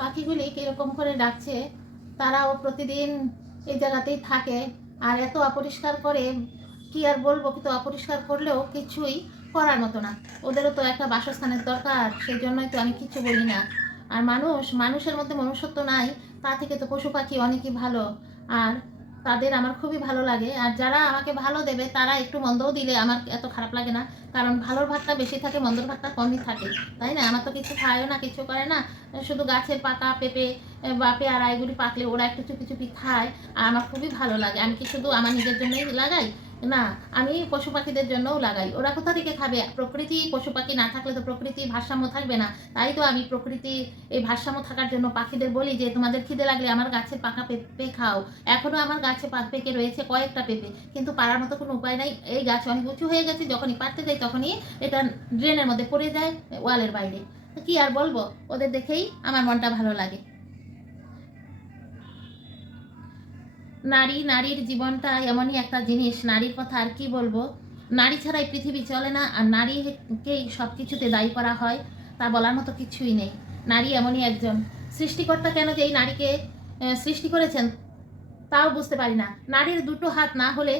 পাখিগুলি কীরকম করে ডাকছে। তারাও প্রতিদিন এই জায়গাতেই থাকে, আর এত অপরিষ্কার করে কি আর বলবো, কিন্তু অপরিষ্কার করলেও কিছুই করার মতো না। ওদেরও তো একটা বাসস্থানের দরকার, সেই জন্যই তো আমি কিছু বলি না। আর মানুষের মধ্যে মনুষ্যত্ব নাই, তা থেকে তো পশু পাখি অনেকই ভালো। আর তাদের আমার খুবই ভালো লাগে, আর যারা আমাকে ভালো দেবে তারা একটু মন্দও দিলে আমার এত খারাপ লাগে না, কারণ ভালোর ভাগটা বেশি থাকে, মন্দর ভাগটা কমই থাকে, তাই না? আমার তো কিছু খায়ও না, কিছু করে না, শুধু গাছের পাকা পেঁপে বা পেয়ারা এগুলি পাকলে ওরা একটু চুপি চুপি খায়। আর আমার খুবই ভালো লাগে। আমি কি শুধু আমার নিজের জন্যই লাগাই? না, আমি পশু পাখিদের জন্যও লাগাই। ওরা কোথা থেকে খাবে? প্রকৃতি, পশু পাখি না থাকলে তো প্রকৃতির ভারসাম্য থাকবে না। তাই তো আমি প্রকৃতির এই ভারসাম্য থাকার জন্য পাখিদের বলি যে তোমাদের খিদে লাগলে আমার গাছের পাকা পেঁপে খাও। এখনো আমার গাছে পেকে রয়েছে কয়েকটা পেঁপে, কিন্তু পারার মতো কোনো উপায় নাই। এই গাছ অনেক উঁচু হয়ে গেছে, যখনই পারতে যাই তখনই এটা ড্রেনের মধ্যে পড়ে যায়, ওয়ালের বাইরে। কি আর বলবো, ওদের দেখেই আমার মনটা ভালো লাগে। নারীর জীবনটা এমনই একটা জিনিস, নারীর কথা আর কি বলবো। নারী ছাড়াই পৃথিবী চলে না, আর নারীকেই সব কিছুতে দায়ী করা হয়, তা বলার মতো কিছুই নেই। নারী এমনই একজন, সৃষ্টিকর্তা কেন যে এই নারীকে সৃষ্টি করেছেন তাও বুঝতে পারি না। নারীর দুটো হাত না হলে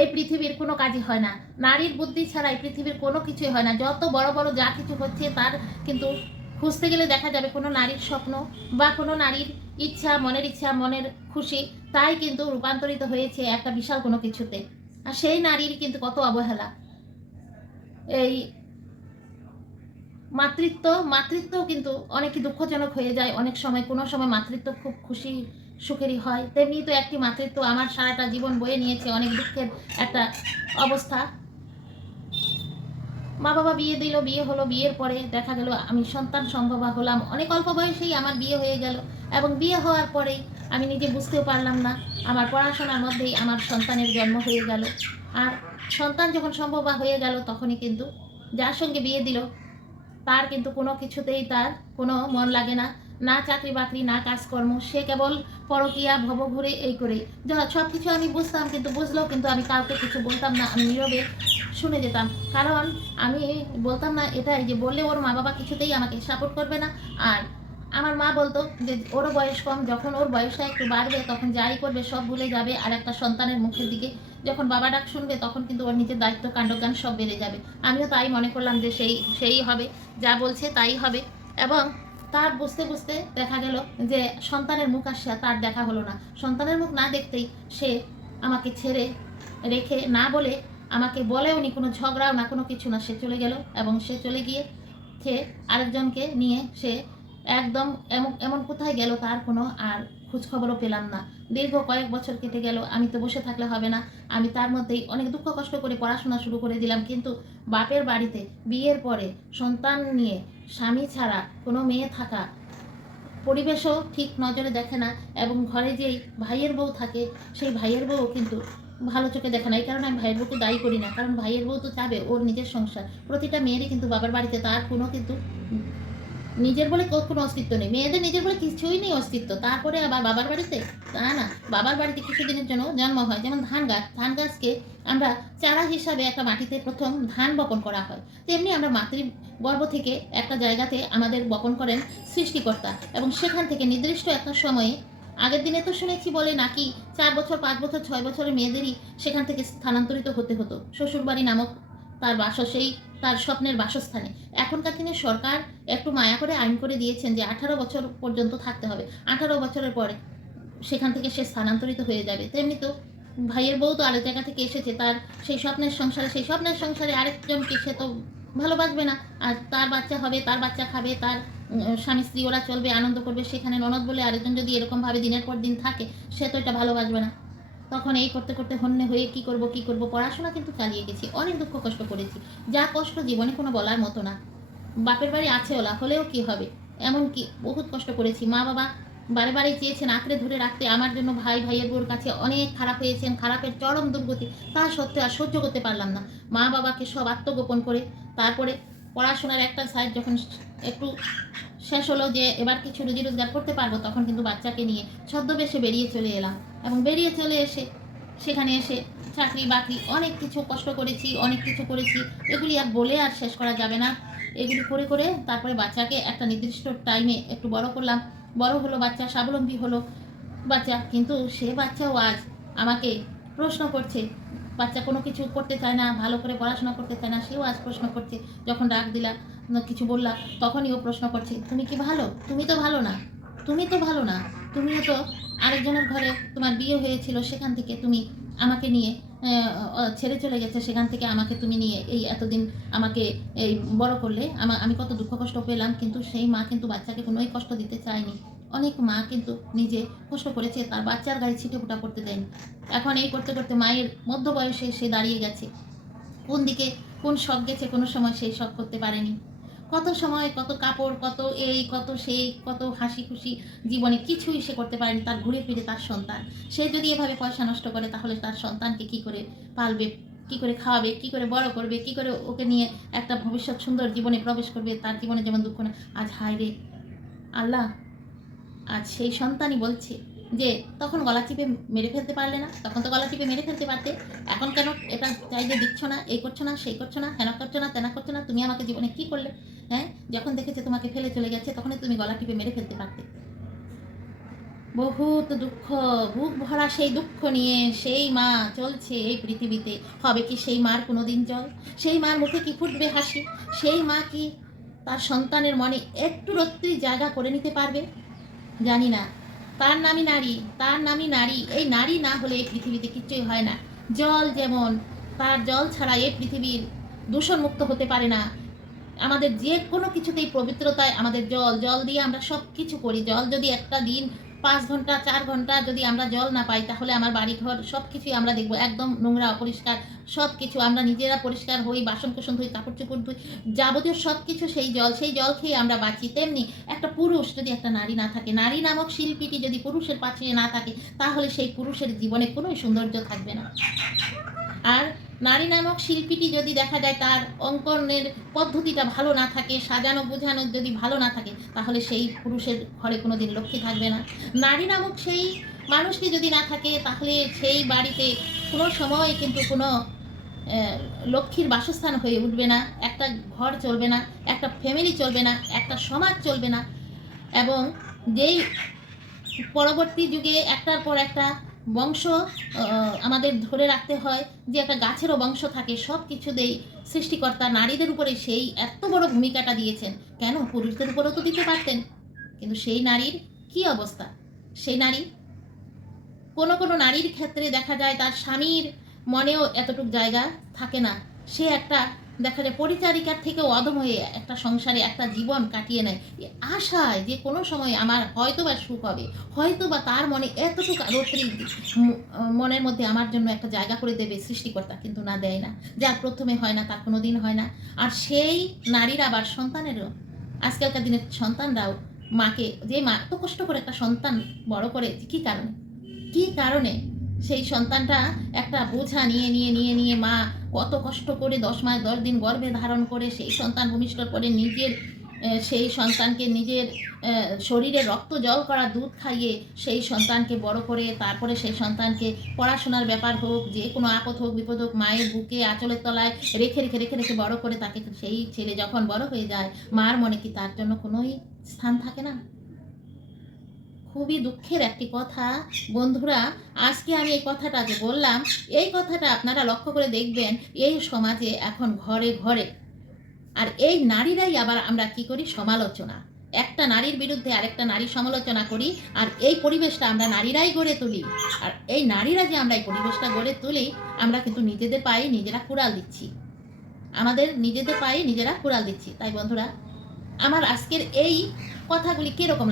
এই পৃথিবীর কোনো কাজই হয় না। নারীর বুদ্ধি ছাড়া এই পৃথিবীর কোনো কিছুই হয় না। যত বড় বড় যা কিছু হচ্ছে তার কিন্তু খুঁজতে গেলে দেখা যাবে কোনো নারীর স্বপ্ন বা কোনো নারীর ইচ্ছা, মনের খুশি, তাই কিন্তু রূপান্তরিত হয়েছে একটা বিশাল কোনো কিছুতে। আর সেই নারীর কিন্তু কত অবহেলা। এই মাতৃত্ব কিন্তু অনেকই দুঃখজনক হয়ে যায় অনেক সময়। কোনো সময় মাতৃত্ব খুব খুশি সুখেরই হয়, তেমনি তো একটি মাতৃত্ব আমার সারাটা জীবন বয়ে নিয়েছে অনেক দুঃখের একটা অবস্থা। মা বাবা বিয়ে দিল, বিয়ে হলো, বিয়ের পরে দেখা গেল আমি সন্তান সম্ভবা হলাম অনেক অল্প বয়সেই, আমার বিয়ে হয়ে গেল। এবং বিয়ে হওয়ার পরেই আমি নিজে বুঝতেও পারলাম না, আমার পড়াশোনার মধ্যেই আমার সন্তানের জন্ম হয়ে গেল। আর সন্তান যখন সম্ভবা হয়ে গেল তখনই কিন্তু যার সঙ্গে বিয়ে দিল তার কিন্তু কোনো কিছুতেই তার কোনো মন লাগে না, না চাকরি বাকরি, না কাজকর্ম, সে কেবল পরকীয়া ভবঘুরে এই করে। সব কিছু আমি বুঝতাম, কিন্তু বুঝলেও কিন্তু আমি কাউকে কিছু বলতাম না, আমি নীরবে শুনে যেতাম। কারণ আমি বলতাম না এটাই যে বললে ওর মা বাবা কিছুতেই আমাকে সাপোর্ট করবে না। আর আমার মা বলতো যে ওরও বয়স কম, যখন ওর বয়সটা একটু বাড়বে তখন যাই করবে সব ভুলে যাবে, আর একটা সন্তানের মুখের দিকে যখন বাবা ডাক শুনবে তখন কিন্তু ওর নিজের দায়িত্ব কাণ্ডজ্ঞান সব বেড়ে যাবে। আমিও তাই মনে করলাম যে সেই হবে, যা বলছে তাই হবে। এবং তার বুঝতে বুঝতে দেখা গেল যে সন্তানের মুখ আর তার দেখা হলো না। সন্তানের মুখ না দেখতেই সে আমাকে ছেড়ে রেখে, না বলে আমাকে বলেও নি, কোনো ঝগড়াও না, কোনো কিছু না, সে চলে গেল। এবং সে চলে গিয়ে সে আরেকজনকে নিয়ে সে একদম এমন এমন কোথায় গেল তার কোনো আর খোঁজখবরও পেলাম না। দীর্ঘ কয়েক বছর কেটে গেল, আমি তো বসে থাকলে হবে না, আমি তার মধ্যেই অনেক দুঃখ কষ্ট করে পড়াশোনা শুরু করে দিলাম। কিন্তু বাপের বাড়িতে বিয়ের পরে সন্তান নিয়ে স্বামী ছাড়া কোনো মেয়ে থাকা, পরিবেশও ঠিক নজরে দেখে না। এবং ঘরে যেই ভাইয়ের বউ থাকে সেই ভাইয়ের বউ কিন্তু ভালো চোখে দেখে না। এই কারণে আমি ভাইয়ের বউকে দায়ী করি না, কারণ ভাইয়ের বউ তো চাবে ওর নিজের সংসার। প্রতিটা মেয়েরই কিন্তু বাবার বাড়িতে তার কোনো কিন্তু নিজের বলে কোনো অস্তিত্ব নেই, মেয়েদের নিজের বলে কিছুই নেই অস্তিত্ব, তারপরে আবার বাবার বাড়িতে। তা না, বাবার বাড়িতে কিছুদিনের জন্য জন্ম হয়, যেমন ধান গাছকে আমরা চারা হিসাবে একটা মাটিতে প্রথম ধান বপন করা হয়, তেমনি আমরা মাতৃগর্ভ থেকে একটা জায়গাতে আমাদের বপন করেন সৃষ্টিকর্তা। এবং সেখান থেকে নির্দিষ্ট একটা সময়ে, আগের দিনে তো শুনেছি বলে নাকি 4 বছর, 5 বছর, 6 বছরের মেয়েদেরই সেখান থেকে স্থানান্তরিত হতে হতো শ্বশুরবাড়ি নামক তার সেই তার স্বপ্নের বাসস্থানে। এখনকার দিনে সরকার একটু মায়া করে আইন করে দিয়েছেন যে 18 বছর পর্যন্ত থাকতে হবে, 18 বছরের পরে সেখান থেকে সে স্থানান্তরিত হয়ে যাবে। তেমনি তো ভাইয়ের বউ তো আরেক জায়গা থেকে এসেছে, তার সেই স্বপ্নের সংসারে আরেকজনকে সে তো ভালোবাসবে না। আর তার বাচ্চা হবে, তার বাচ্চা খাবে, তার স্বামী স্ত্রী ওরা চলবে, আনন্দ করবে, সেখানে ননদ বলে আরেকজন যদি এরকমভাবে দিনের পর দিন থাকে, সে তো এটা ভালোবাসবে না। তখন এই করতে করতে হন্যে হয়ে কি করব, পড়াশোনা কিন্তু চালিয়ে গেছি, অনেক দুঃখ কষ্ট করেছি, যা কষ্ট জীবনে কোনো বলার মতো না। বাপের বাড়ি আছে ওলা, হলেও কি হবে, এমন কি বহুত কষ্ট করেছি। মা বাবা বারে বারে চেয়েছেন আঁকড়ে ধরে রাখতে আমার জন্য, ভাইয়ের বউর কাছে অনেক খারাপ হয়েছেন, খারাপের চরম দুর্গতি, তা সত্ত্বেও আর সহ্য করতে পারলাম না। মা বাবাকে সব আত্মগোপন করে তারপরে পড়াশোনার একটা সাইড যখন একটু শেষ হলো, যে এবার কিছু রুজি রোজগার করতে পারবো, তখন কিন্তু বাচ্চাকে নিয়ে ছদ্মবেশে বেরিয়ে চলে এলাম। এবং বেরিয়ে চলে এসে সেখানে এসে চাকরি বাকরি অনেক কিছু কষ্ট করেছি, অনেক কিছু করেছি, এগুলি আর বলে আর শেষ করা যাবে না। এগুলি করে করে তারপরে বাচ্চাকে একটা নির্দিষ্ট টাইমে একটু বড় করলাম। বড় হলো বাচ্চা, স্বাবলম্বী হলো বাচ্চা, কিন্তু সে বাচ্চাও আজ আমাকে প্রশ্ন করছে। বাচ্চা কোনো কিছু করতে চায় না, ভালো করে পড়াশোনা করতে চায় না, সেও আজ প্রশ্ন করছে। যখন ডাক দিলা, কিছু বললা, তখনই ও প্রশ্ন করছে, তুমি কি ভালো? তুমি তো ভালো না, তুমি তো ভালো না, তুমিও তো আরেকজনের ঘরে তোমার বিয়ে হয়েছিল, সেখান থেকে তুমি আমাকে নিয়ে ছেড়ে চলে গেছে, সেখান থেকে আমাকে তুমি নিয়ে এই এতদিন আমাকে এই বড় করলে। আমি কত দুঃখ কষ্ট পেলাম, কিন্তু সেই মা কিন্তু বাচ্চাকে কোনোই কষ্ট দিতে চায়নি। অনেক মা কিন্তু নিজে কষ্ট করেছে, তার বাচ্চার গায়ে ছিটে ফোঁটা করতে দেয়নি। এখন এই করতে করতে মায়ের মধ্য বয়সে সে দাঁড়িয়ে গেছে, কোন দিকে কোন শখ গেছে, কোনো সময় সেই শখ করতে পারেনি। কত সময় কত কাপড়, কত এই কত সেই, কত হাসি খুশি জীবনে কিছুই সে করতে পারেনি। তার ঘুরে ফিরে তার সন্তান, সে যদি এভাবে পয়সা নষ্ট করে, তাহলে তার সন্তানকে কি করে পালবে, কি করে খাওয়াবে, কি করে বড় করবে, কি করে ওকে নিয়ে একটা ভবিষ্যৎ সুন্দর জীবনে প্রবেশ করবে। তার জীবনে যেমন দুঃখ না, আজ হায় রে আল্লাহ, আজ সেই সন্তানই বলছে যে তখন গলা চিপে মেরে ফেলতে পারলে না, তখন তো গলা চিপে মেরে ফেলতে পারতে, এখন কেন এটা চাইলে দিচ্ছ না, এই করছো না, সেই করছো না, হেনা করছো না, তেনা করছো না, তুমি আমাকে জীবনে কি করলে? হ্যাঁ, যখন দেখেছে তোমাকে ফেলে চলে গেছে, তখনই তুমি গলা টিপে মেরে ফেলতে পারতে। বহুত দুঃখ, বুক ভরা সেই দুঃখ নিয়ে সেই মা চলছে এই পৃথিবীতে। হবে কি সেই মার কোনোদিন জল? সেই মার মুখে কি ফুটবে হাসি? সেই মা কি তার সন্তানের মনে একটু রত্তি জায়গা করে নিতে পারবে? জানি না। তার নামই নারী, তার নামই নারী। এই নারী না হলে এই পৃথিবীতে কিচ্ছুই হয় না। জল যেমন, তার জল ছাড়া এই পৃথিবীর দূষণমুক্ত হতে পারে না। আমাদের যে কোনো কিছুতেই পবিত্রতায় আমাদের জল, জল দিয়ে আমরা সব কিছু করি। জল যদি একটা দিন ৫ ঘন্টা ৪ ঘন্টা যদি আমরা জল না পাই, তাহলে আমার বাড়িঘর সব কিছুই আমরা দেখব একদম নোংরা, অপরিষ্কার। সব কিছু আমরা নিজেরা পরিষ্কার হই, বাসন-কোসন ধুই, কাপড়-চোপড় ধুই, যাবতীয় সব কিছু সেই জল খেয়ে আমরা বাঁচি। তেমনি একটা পুরুষ যদি একটা নারী না থাকে, নারী নামক শিল্পীটি যদি পুরুষের পাশে না থাকে, তাহলে সেই পুরুষের জীবনে কোনোই সৌন্দর্য থাকবে না। আর নারী নামক শিল্পীটি যদি দেখা যায় তার অঙ্কনের পদ্ধতিটা ভালো না থাকে, সাজানো গোছানো যদি ভালো না থাকে, তাহলে সেই পুরুষের ঘরে কোনোদিন লক্ষ্মী থাকবে না। নারী নামক সেই মানুষটি যদি না থাকে, তাহলে সেই বাড়িতে কোনো সময় কিন্তু কোনো লক্ষ্মীর বাসস্থান হয়ে উঠবে না। একটা ঘর চলবে না, একটা ফ্যামিলি চলবে না, একটা সমাজ চলবে না। এবং যেই পরবর্তী যুগে একটার পর একটা বংশ আমাদের ধরে রাখতে হয়, যে একটা গাছেরও বংশ থাকে, সব কিছুতেই সৃষ্টিকর্তা নারীদের উপরে সেই এত বড় ভূমিকাটা দিয়েছেন। কেন? পুরুষদের উপরেও তো দিতে পারতেন, কিন্তু সেই নারীর কি অবস্থা? সেই নারী, কোনো কোনো নারীর ক্ষেত্রে দেখা যায় তার স্বামীর মনেও এতটুক জায়গা থাকে না। সে একটা দেখা যায় পরিচারিকার থেকেও অধম হয়ে একটা সংসারে একটা জীবন কাটিয়ে নেয় এ আশায় যে কোনো সময় আমার হয়তো বা সুখ হবে, হয়তো বা তার মনে এতটুকু আরত্রি মনের মধ্যে আমার জন্য একটা জায়গা করে দেবে সৃষ্টিকর্তা, কিন্তু না, দেয় না। যার প্রথমে হয় না তার কোনো দিন হয় না। আর সেই নারীর আবার সন্তানেরও, আজকালকার দিনের সন্তানরাও মাকে, যে মা এত কষ্ট করে একটা সন্তান বড় করে, কী কারণে, কী কারণে সেই সন্তানটা একটা বোঝা নিয়ে মা কত কষ্ট করে 10 মাস 10 দিন গর্ভে ধারণ করে সেই সন্তান ভূমিষ্ঠ করে নিজের সেই সন্তানকে নিজের শরীরে রক্ত জল করা দুধ খাইয়ে সেই সন্তানকে বড় করে, তারপরে সেই সন্তানকে পড়াশোনার ব্যাপার হোক, যে কোনো আপদ হোক বিপদ হোক, মায়ের বুকে আঁচলের তলায় রেখে বড় করে তাকে, সেই ছেলে যখন বড় হয়ে যায়, মার মনে কি তার জন্য কোনোই স্থান থাকে না? খুবই দুঃখের একটি কথা বন্ধুরা। আজকে আমি এই কথাটা যে বললাম, এই কথাটা আপনারা লক্ষ্য করে দেখবেন এই সমাজে এখন ঘরে ঘরে। আর এই নারীরাই আবার আমরা কি করি, সমালোচনা। একটা নারীর বিরুদ্ধে আরেকটা নারী সমালোচনা করি, আর এই পরিবেশটা আমরা নারীরাই গড়ে তুলি। আর এই নারীরা যে আমরা এই পরিবেশটা গড়ে তুলি, আমরা কিন্তু নিজেদের পায়ে নিজেরা কুড়াল দিচ্ছি, আমাদের নিজেদের পায়ে নিজেরা কুড়াল দিচ্ছি। তাই বন্ধুরা, আমার আজকের এই কথাগুলি কিরকম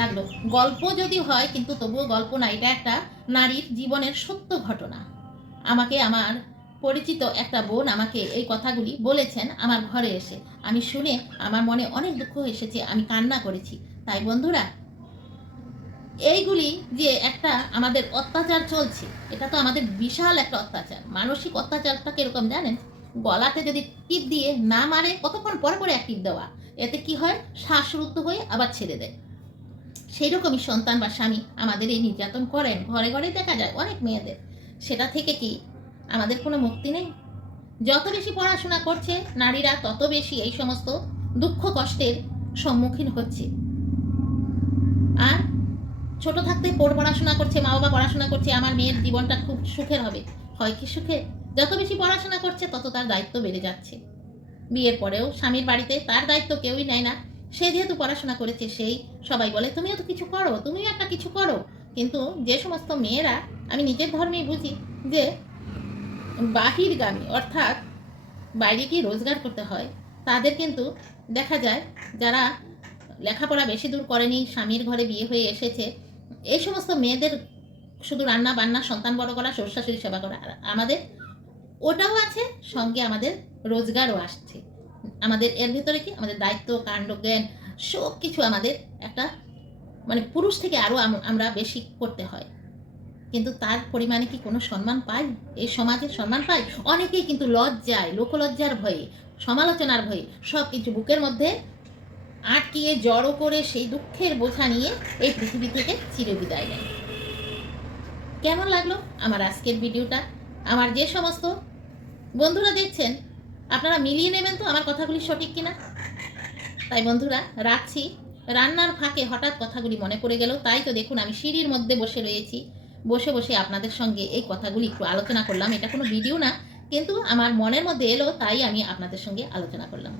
লাগলো, গল্প যদি হয়, কিন্তু তবুও গল্প না, এটা একটা নারীর জীবনের সত্য ঘটনা। আমাকে আমার পরিচিত একটা বোন আমাকে এই কথাগুলি বলেছেন আমার ঘরে এসে, আমি শুনে আমার মনে অনেক দুঃখ এসেছে, আমি কান্না করেছি। তাই বন্ধুরা, এইগুলি যে একটা আমাদের অত্যাচার চলছে, এটা তো আমাদের বিশাল একটা অত্যাচার। মানসিক অত্যাচারটা কিরকম জানেন? গলাতে যদি টিপ দিয়ে না মারে, কতক্ষণ পরে পরে এক টিপ দেওয়া, এতে কি হয়, শ্বাসরুদ্ধ হয়ে আবার ছেড়ে দেয়। সেই রকমই সন্তান বা স্বামী আমাদের এই নির্যাতন করেন, ঘরে ঘরে দেখা যায় অনেক মেয়েদের। সেটা থেকে কি আমাদের কোনো মুক্তি নেই? যত বেশি পড়াশোনা করছে নারীরা, তত বেশি এই সমস্ত দুঃখ কষ্টের সম্মুখীন হচ্ছে। আর ছোট থাকতে পড়াশোনা করছে, মা বাবা পড়াশোনা করছে, আমার মেয়ের জীবনটা খুব সুখের হবে। হয় কি সুখের? যত বেশি পড়াশোনা করছে তত তার দায়িত্ব বেড়ে যাচ্ছে। বিয়ের পরেও স্বামীর বাড়িতে তার দায়িত্ব কেউই নেয় না। সে যেহেতু পড়াশোনা করেছে সেই সবাই বলে, "তুমিও তো কিছু করো, তুমিও একটা কিছু করো।" কিন্তু যে সমস্ত মেয়েরা, আমি নিজের ধর্মেই বুঝি যে বাহিরগামী, অর্থাৎ বাইরে গিয়ে রোজগার করতে হয়, তাদের কিন্তু দেখা যায় যারা লেখাপড়া বেশি দূর করেনি, স্বামীর ঘরে বিয়ে হয়ে এসেছে, এই সমস্ত মেয়েদের শুধু রান্না বান্না, সন্তান বড় করা, শ্বশুর-শাশুড়ি সেবা করা। আর আমাদের ওটাও আছে, সঙ্গে আমাদের রোজগারও আসছে। আমাদের এর ভেতরে কি আমাদের দায়িত্ব, কাণ্ড, জ্ঞান সব কিছু আমাদের একটা মানে পুরুষ থেকে আরও আমরা বেশি করতে হয়। কিন্তু তার পরিমাণে কি কোনো সম্মান পাই? এই সমাজে সম্মান পাই? অনেকেই কিন্তু লজ্জায়, লোকলজ্জার ভয়ে, সমালোচনার ভয়ে সব কিছু বুকের মধ্যে আটকিয়ে জড়ো করে সেই দুঃখের বোঝা নিয়ে এই পৃথিবী থেকে চিরবিদায় নেয়। কেমন লাগলো আমার আজকের ভিডিওটা? আমার যে সমস্ত বন্ধুরা দেখছেন, আপনারা মিলিয়ে নেবেন তো আমার কথাগুলি সঠিক কিনা। তাই বন্ধুরা রাখছি। রান্নার ফাঁকে হঠাৎ কথাগুলি মনে পড়ে গেল, তাই তো দেখুন আমি সিঁড়ির মধ্যে বসে রয়েছি। বসে বসে আপনাদের সঙ্গে এই কথাগুলি একটু আলোচনা করলাম। এটা কোনো ভিডিও না, কিন্তু আমার মনের মধ্যে এলো, তাই আমি আপনাদের সঙ্গে আলোচনা করলাম।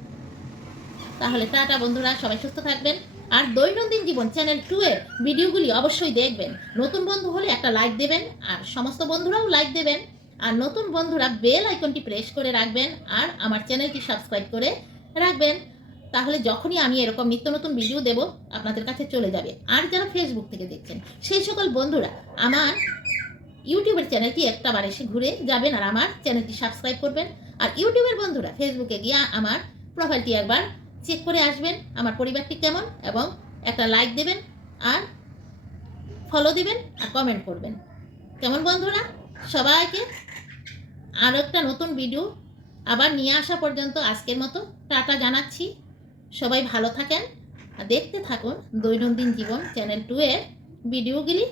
তাহলে টাটা বন্ধুরা, সবাই সুস্থ থাকবেন। আর দৈনন্দিন জীবন চ্যানেল 2 এর ভিডিওগুলি অবশ্যই দেখবেন। নতুন বন্ধু হলে একটা লাইক দেবেন, আর সমস্ত বন্ধুরাও লাইক দেবেন। আর নতুন বন্ধুরা বেল আইকনটি প্রেস করে রাখবেন, আর আমার চ্যানেলটি সাবস্ক্রাইব করে রাখবেন। তাহলে যখনই আমি এরকম নিত্য নতুন ভিডিও দেব আপনাদের কাছে চলে যাবে। আর যারা ফেসবুক থেকে দেখছেন সেই সকল বন্ধুরা আমার ইউটিউবের চ্যানেলটি একটাবার এসে ঘুরে যাবেন আর আমার চ্যানেলটি সাবস্ক্রাইব করবেন। আর ইউটিউবের বন্ধুরা ফেসবুকে গিয়ে আমার প্রোফাইলটি একবার চেক করে আসবেন, আমার পরিবারটি কেমন, এবং একটা লাইক দেবেন, আর ফলো দিবেন, আর কমেন্ট করবেন। কেমন বন্ধুরা? সবাইকে আরও একটা নতুন ভিডিও আবার নিয়ে আসা পর্যন্ত আজকের মতো টাটা জানাচ্ছি। সবাই ভালো থাকেন আর দেখতে থাকুন দৈনন্দিন জীবন চ্যানেল 2 এর ভিডিওগুলি।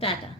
টাটা।